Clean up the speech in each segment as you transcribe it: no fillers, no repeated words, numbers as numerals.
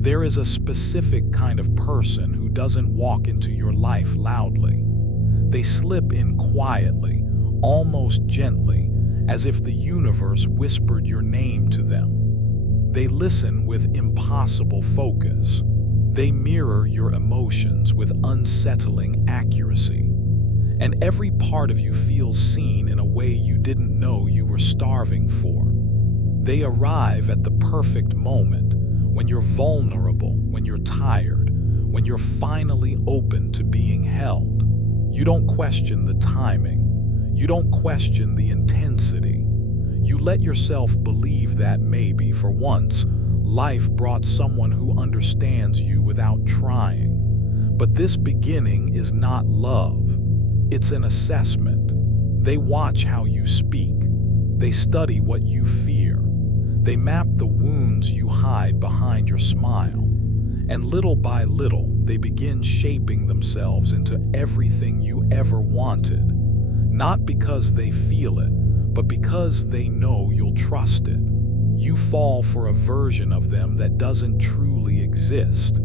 There is a specific kind of person who doesn't walk into your life loudly. They slip in quietly, almost gently, as if the universe whispered your name to them. They listen with impossible focus. They mirror your emotions with unsettling accuracy. And every part of you feels seen in a way you didn't know you were starving for. They arrive at the perfect moment, when you're vulnerable, when you're tired, when you're finally open to being held. You don't question the timing. You don't question the intensity. You let yourself believe that maybe, for once, life brought someone who understands you without trying. But this beginning is not love. It's an assessment. They watch how you speak. They study what you fear. They map the wounds you hide behind your smile. And little by little, they begin shaping themselves into everything you ever wanted. Not because they feel it, but because they know you'll trust it. You fall for a version of them that doesn't truly exist.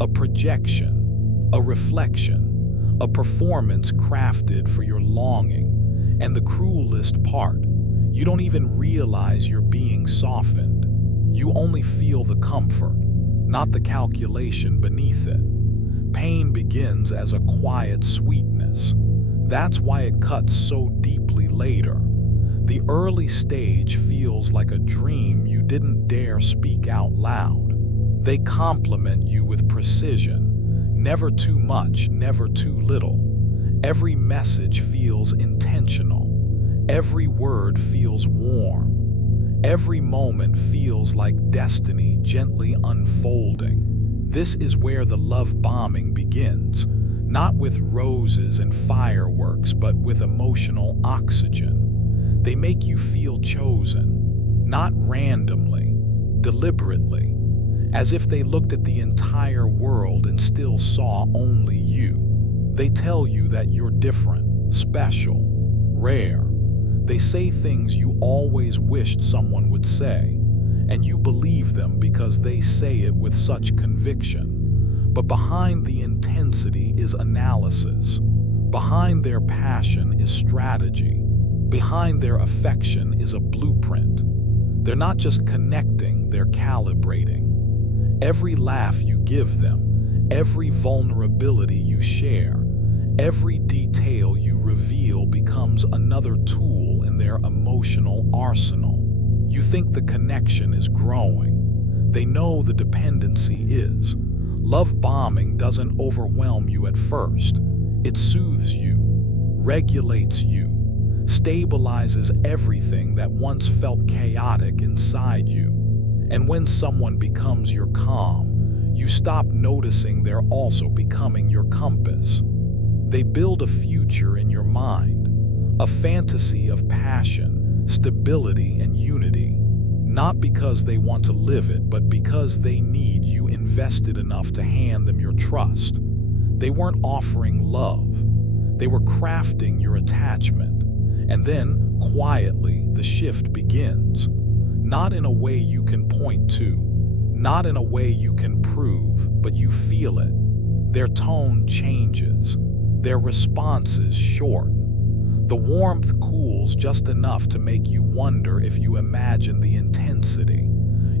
A projection, a reflection, a performance crafted for your longing. And the cruelest part, you don't even realize you're being softened. You only feel the comfort, not the calculation beneath it. Pain begins as a quiet sweetness. That's why it cuts so deeply later. The early stage feels like a dream you didn't dare speak out loud. They compliment you with precision. Never too much, never too little. Every message feels intentional. Every word feels warm. Every moment feels like destiny gently unfolding. This is where the love bombing begins, not with roses and fireworks, but with emotional oxygen. They make you feel chosen, not randomly, deliberately. As if they looked at the entire world and still saw only you. They tell you that you're different, special, rare. They say things you always wished someone would say, and you believe them because they say it with such conviction. But behind the intensity is analysis. Behind their passion is strategy. Behind their affection is a blueprint. They're not just connecting, they're calibrating. Every laugh you give them, every vulnerability you share, every detail you reveal becomes another tool in their emotional arsenal. You think the connection is growing. They know the dependency is. Love bombing doesn't overwhelm you at first. It soothes you, regulates you, stabilizes everything that once felt chaotic inside you. And when someone becomes your calm, you stop noticing they're also becoming your compass. They build a future in your mind, a fantasy of passion, stability, and unity, not because they want to live it, but because they need you invested enough to hand them your trust. They weren't offering love. They were crafting your attachment. And then, quietly, the shift begins. Not in a way you can point to, not in a way you can prove, but you feel it. Their tone changes. Their responses shorten. The warmth cools just enough to make you wonder if you imagine the intensity.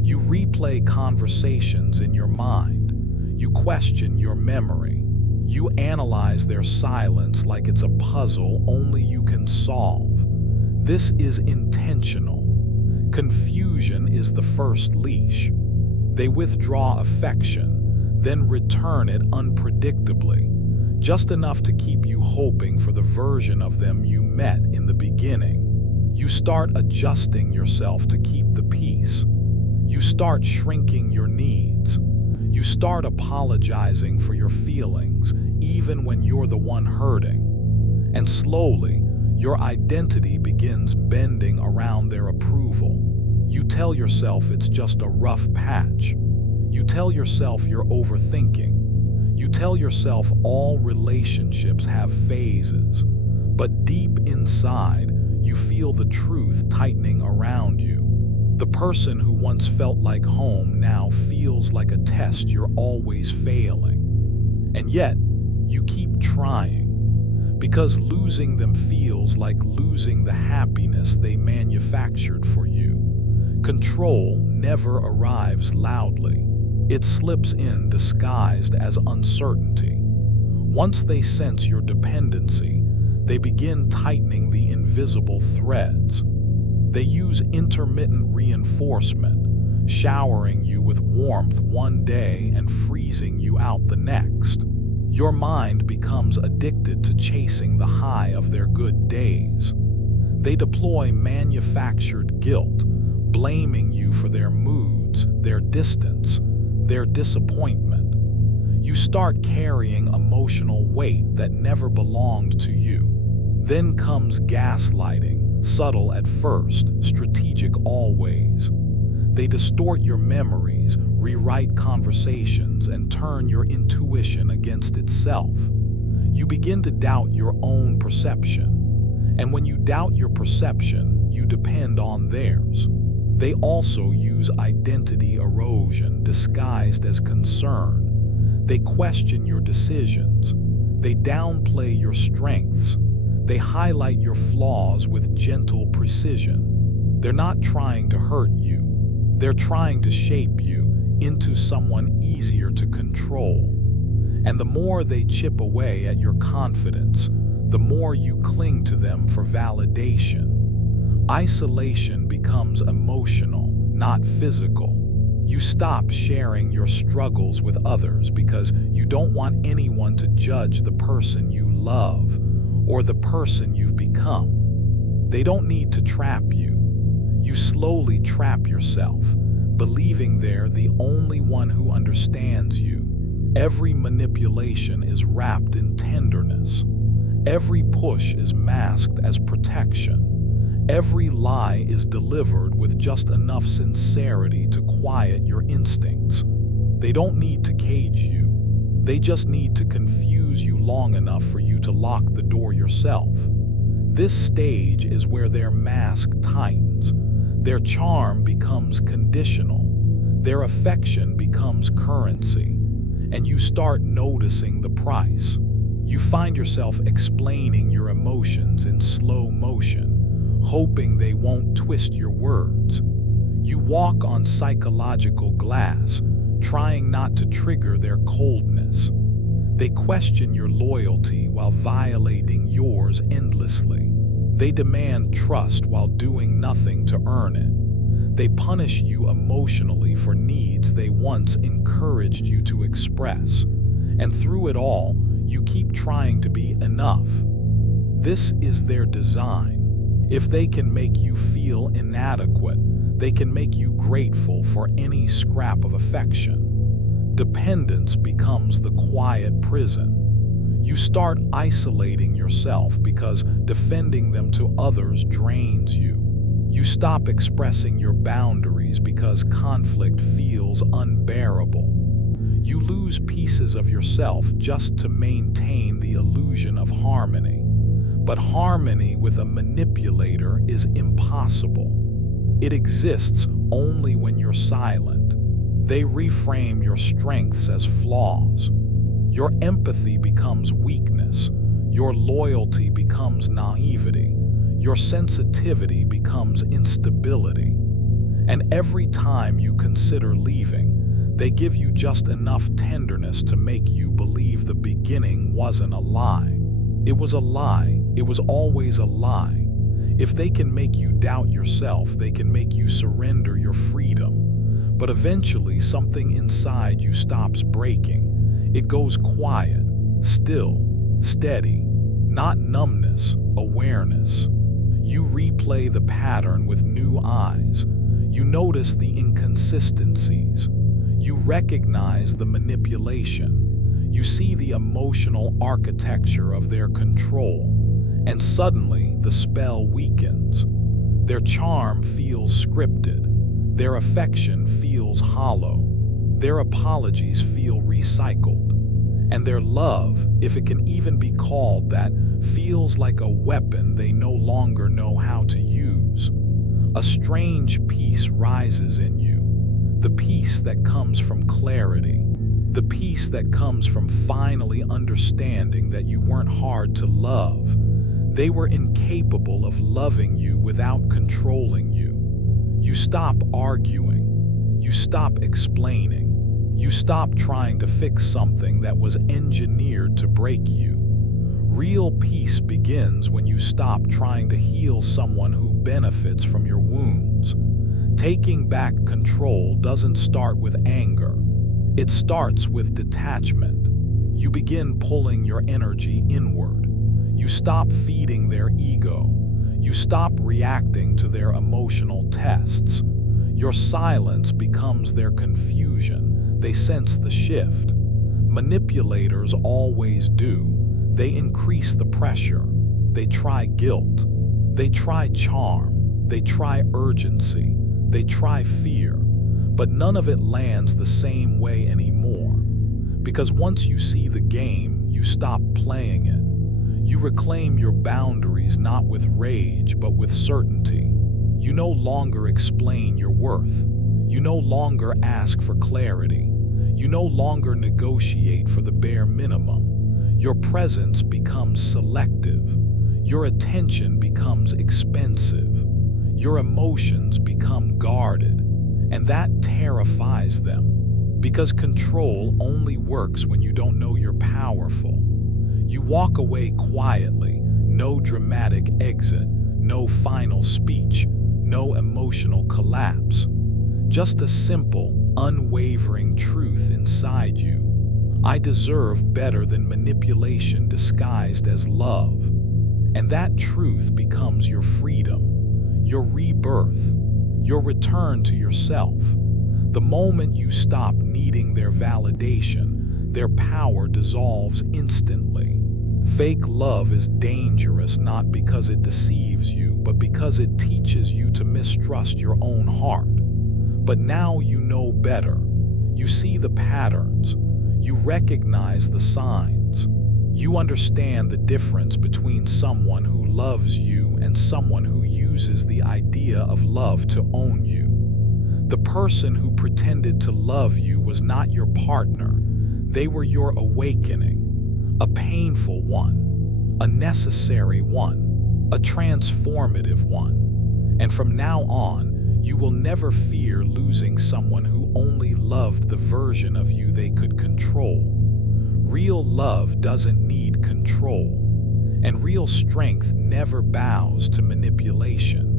You replay conversations in your mind. You question your memory. You analyze their silence like it's a puzzle only you can solve. This is intentional. Confusion is the first leash. They withdraw affection, then return it unpredictably, just enough to keep you hoping for the version of them you met in the beginning. You start adjusting yourself to keep the peace. You start shrinking your needs. You start apologizing for your feelings, even when you're the one hurting. And slowly, your identity begins bending around their approval. You tell yourself it's just a rough patch. You tell yourself you're overthinking. You tell yourself all relationships have phases. But deep inside, you feel the truth tightening around you. The person who once felt like home now feels like a test you're always failing. And yet, you keep trying, because losing them feels like losing the happiness they manufactured for you. Control never arrives loudly. It slips in disguised as uncertainty. Once they sense your dependency, they begin tightening the invisible threads. They use intermittent reinforcement, showering you with warmth one day and freezing you out the next. Your mind becomes addicted to chasing the high of their good days. They deploy manufactured guilt, blaming you for their moods, their distance, their disappointment. You start carrying emotional weight that never belonged to you. Then comes gaslighting, subtle at first, strategic always. They distort your memories, rewrite conversations, and turn your intuition against itself. You begin to doubt your own perception. And when you doubt your perception, you depend on theirs. They also use identity erosion disguised as concern. They question your decisions. They downplay your strengths. They highlight your flaws with gentle precision. They're not trying to hurt you. They're trying to shape you into someone easier to control. And the more they chip away at your confidence, the more you cling to them for validation. Isolation becomes emotional, not physical. You stop sharing your struggles with others because you don't want anyone to judge the person you love or the person you've become. They don't need to trap you. You slowly trap yourself, believing they're the only one who understands you. Every manipulation is wrapped in tenderness. Every push is masked as protection. Every lie is delivered with just enough sincerity to quiet your instincts. They don't need to cage you. They just need to confuse you long enough for you to lock the door yourself. This stage is where their mask tightens. Their charm becomes conditional. Their affection becomes currency. And you start noticing the price. You find yourself explaining your emotions in slow motion, hoping they won't twist your words. You walk on psychological glass, trying not to trigger their coldness. They question your loyalty while violating yours endlessly. They demand trust while doing nothing to earn it. They punish you emotionally for needs they once encouraged you to express. And through it all, you keep trying to be enough. This is their design. If they can make you feel inadequate, they can make you grateful for any scrap of affection. Dependence becomes the quiet prison. You start isolating yourself because defending them to others drains you. You stop expressing your boundaries because conflict feels unbearable. You lose pieces of yourself just to maintain the illusion of harmony. But harmony with a manipulator is impossible. It exists only when you're silent. They reframe your strengths as flaws. Your empathy becomes weakness. Your loyalty becomes naivety. Your sensitivity becomes instability. And every time you consider leaving, they give you just enough tenderness to make you believe the beginning wasn't a lie. It was a lie. It was always a lie. If they can make you doubt yourself, they can make you surrender your freedom. But eventually, something inside you stops breaking. It goes quiet, still, steady, not numbness, awareness. You replay the pattern with new eyes. You notice the inconsistencies. You recognize the manipulation. You see the emotional architecture of their control. And suddenly, the spell weakens. Their charm feels scripted. Their affection feels hollow. Their apologies feel recycled. And their love, if it can even be called that, feels like a weapon they no longer know how to use. A strange peace rises in you, the peace that comes from clarity, the peace that comes from finally understanding that you weren't hard to love. They were incapable of loving you without controlling you. You stop arguing. You stop explaining. You stop trying to fix something that was engineered to break you. Real peace begins when you stop trying to heal someone who benefits from your wounds. Taking back control doesn't start with anger. It starts with detachment. You begin pulling your energy inward. You stop feeding their ego. You stop reacting to their emotional tests. Your silence becomes their confusion. They sense the shift. Manipulators always do. They increase the pressure. They try guilt. They try charm. They try urgency. They try fear. But none of it lands the same way anymore. Because once you see the game, you stop playing it. You reclaim your boundaries not with rage, but with certainty. You no longer explain your worth. You no longer ask for clarity. You no longer negotiate for the bare minimum. Your presence becomes selective. Your attention becomes expensive. Your emotions become guarded. And that terrifies them. Because control only works when you don't know you're powerful. You walk away quietly, no dramatic exit, no final speech, no emotional collapse. Just a simple, unwavering truth inside you. I deserve better than manipulation disguised as love. And that truth becomes your freedom, your rebirth, your return to yourself. The moment you stop needing their validation, their power dissolves instantly. Fake love is dangerous not because it deceives you, but because it teaches you to mistrust your own heart. But now you know better. You see the patterns. You recognize the signs. You understand the difference between someone who loves you and someone who uses the idea of love to own you. The person who pretended to love you was not your partner. They were your awakening. A painful one, a necessary one, a transformative one. And from now on, you will never fear losing someone who only loved the version of you they could control. Real love doesn't need control, and real strength never bows to manipulation.